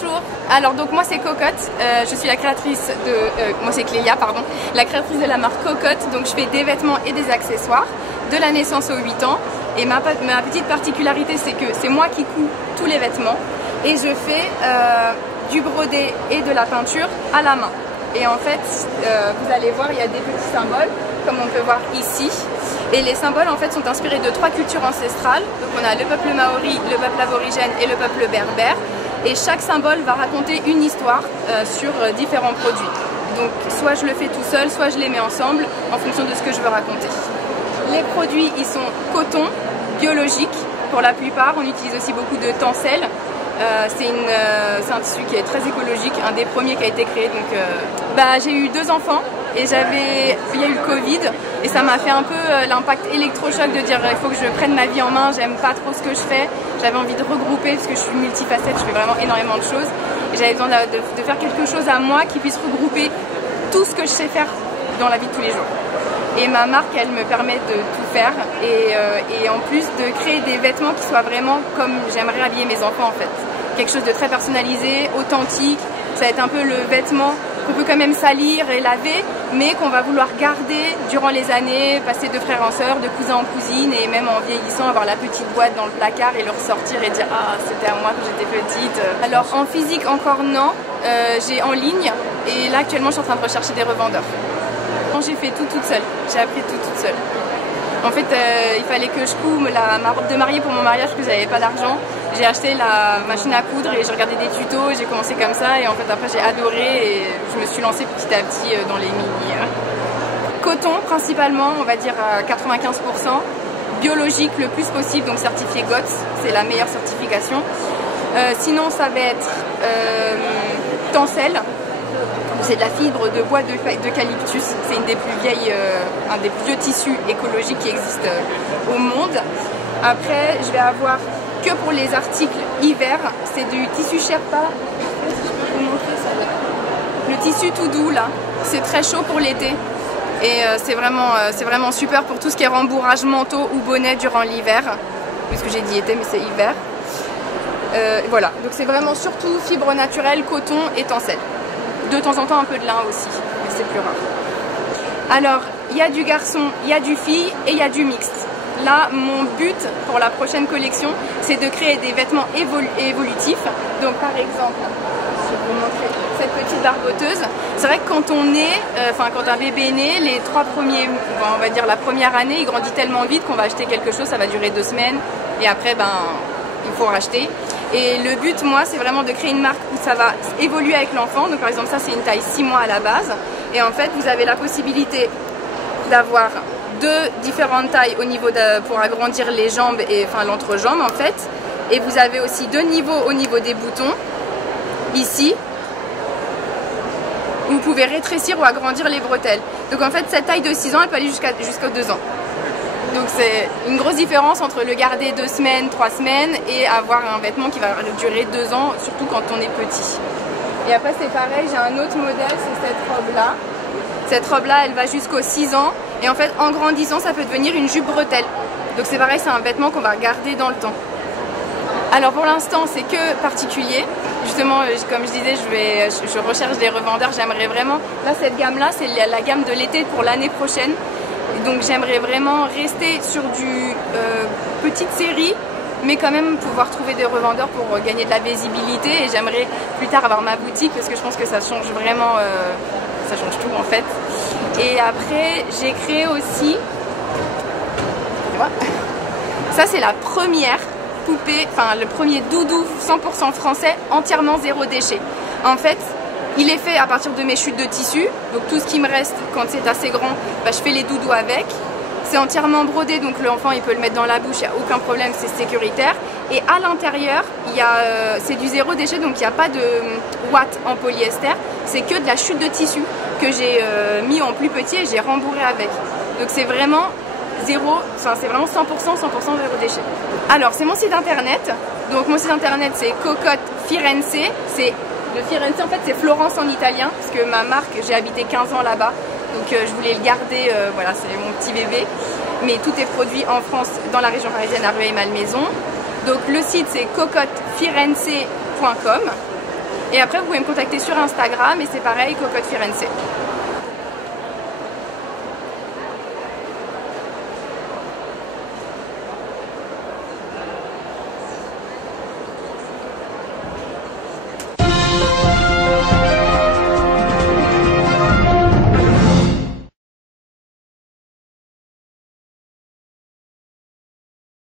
Bonjour, alors donc moi c'est Cocotte, je suis la créatrice de, moi c'est Clélia pardon, la créatrice de la marque Cocotte, donc je fais des vêtements et des accessoires de la naissance aux 8 ans et ma petite particularité c'est que c'est moi qui couds tous les vêtements et je fais du brodé et de la peinture à la main. Et en fait, vous allez voir, il y a des petits symboles, comme on peut voir ici. Et les symboles en fait sont inspirés de 3 cultures ancestrales. Donc on a le peuple maori, le peuple aborigène et le peuple berbère. Et chaque symbole va raconter une histoire sur différents produits. Donc soit je le fais tout seul, soit je les mets ensemble en fonction de ce que je veux raconter. Les produits, ils sont coton, biologique pour la plupart. On utilise aussi beaucoup de tencel. C'est un tissu qui est très écologique, un des premiers qui a été créé. Donc, j'ai eu 2 enfants et il y a eu le Covid et ça m'a fait un peu l'impact électrochoc de dire il faut que je prenne ma vie en main, j'aime pas trop ce que je fais. J'avais envie de regrouper parce que je suis multifacette, je fais vraiment énormément de choses. Et j'avais besoin de faire quelque chose à moi qui puisse regrouper tout ce que je sais faire dans la vie de tous les jours. Et ma marque, elle me permet de tout faire et en plus de créer des vêtements qui soient vraiment comme j'aimerais habiller mes enfants en fait. Quelque chose de très personnalisé, authentique, ça va être un peu le vêtement qu'on peut quand même salir et laver, mais qu'on va vouloir garder durant les années, passer de frère en sœur, de cousin en cousine et même en vieillissant avoir la petite boîte dans le placard et le ressortir et dire ah c'était à moi quand j'étais petite. Alors en physique encore non, j'ai en ligne et là actuellement je suis en train de rechercher des revendeurs. J'ai fait tout toute seule, j'ai appris tout toute seule. En fait, il fallait que je couds ma robe de mariée pour mon mariage parce que j'avais pas d'argent. J'ai acheté la machine à coudre et j'ai regardé des tutos et j'ai commencé comme ça. Et en fait, après, j'ai adoré et je me suis lancée petit à petit dans les mini. Coton, principalement, on va dire à 95%. Biologique le plus possible, donc certifié GOTS, c'est la meilleure certification. Sinon, ça va être tencel. C'est de la fibre de bois d'eucalyptus, c'est une des plus vieilles, un des plus vieux tissus écologiques qui existent au monde. Après, je vais avoir que pour les articles hiver, c'est du tissu Sherpa. Je peux vous montrer ça. Le tissu tout doux là, c'est très chaud pour l'été et c'est vraiment super pour tout ce qui est rembourrage manteau ou bonnet durant l'hiver, puisque j'ai dit été mais c'est hiver. Voilà, donc c'est vraiment surtout fibre naturelle, coton et tencel. De temps en temps un peu de lin aussi, mais c'est plus rare. Alors, il y a du garçon, il y a du fille et il y a du mixte. Là, mon but pour la prochaine collection, c'est de créer des vêtements évolutifs. Donc par exemple, je vais vous montrer cette petite barboteuse. C'est vrai que quand on est, quand un bébé est né, les 3 premiers, on va dire la première année, il grandit tellement vite qu'on va acheter quelque chose, ça va durer 2 semaines et après, il faut racheter. Et le but, moi, c'est vraiment de créer une marque où ça va évoluer avec l'enfant. Donc par exemple, ça c'est une taille 6 mois à la base. Et en fait, vous avez la possibilité d'avoir 2 différentes tailles au niveau pour agrandir les jambes et l'entrejambe en fait. Et vous avez aussi 2 niveaux au niveau des boutons, ici. Vous pouvez rétrécir ou agrandir les bretelles. Donc en fait, cette taille de 6 ans, elle peut aller jusqu'aux 2 ans. Donc c'est une grosse différence entre le garder 2 semaines, 3 semaines et avoir un vêtement qui va durer 2 ans, surtout quand on est petit. Et après c'est pareil, j'ai un autre modèle, c'est cette robe-là. Cette robe-là, elle va jusqu'aux 6 ans. Et en fait, en grandissant, ça peut devenir une jupe bretelle. Donc c'est pareil, c'est un vêtement qu'on va garder dans le temps. Alors pour l'instant, c'est que particulier. Justement, comme je disais, je recherche des revendeurs. J'aimerais vraiment... Là, cette gamme-là, c'est la gamme de l'été pour l'année prochaine. Donc j'aimerais vraiment rester sur du petite série, mais quand même pouvoir trouver des revendeurs pour gagner de la visibilité. Et j'aimerais plus tard avoir ma boutique parce que je pense que ça change vraiment, ça change tout en fait. Et après j'ai créé aussi, ça c'est la première poupée, le premier doudou 100% français, entièrement 0 déchet. En fait, il est fait à partir de mes chutes de tissu, donc tout ce qui me reste quand c'est assez grand, je fais les doudous avec. C'est entièrement brodé, donc l'enfant il peut le mettre dans la bouche, il n'y a aucun problème, c'est sécuritaire. Et à l'intérieur, c'est du 0 déchet, donc il n'y a pas de ouate en polyester, c'est que de la chute de tissu que j'ai mis en plus petit et j'ai rembourré avec. Donc c'est vraiment c'est vraiment 100% zéro déchet. Alors c'est mon site internet, donc mon site internet c'est Cocotte Firenze, le Firenze en fait c'est Florence en italien, parce que ma marque, j'ai habité 15 ans là-bas, donc je voulais le garder, voilà c'est mon petit bébé. Mais tout est produit en France, dans la région parisienne à Rueil-Malmaison. Donc le site c'est cocottefirenze.com. Et après, vous pouvez me contacter sur Instagram et c'est pareil, Cocotte Firenze.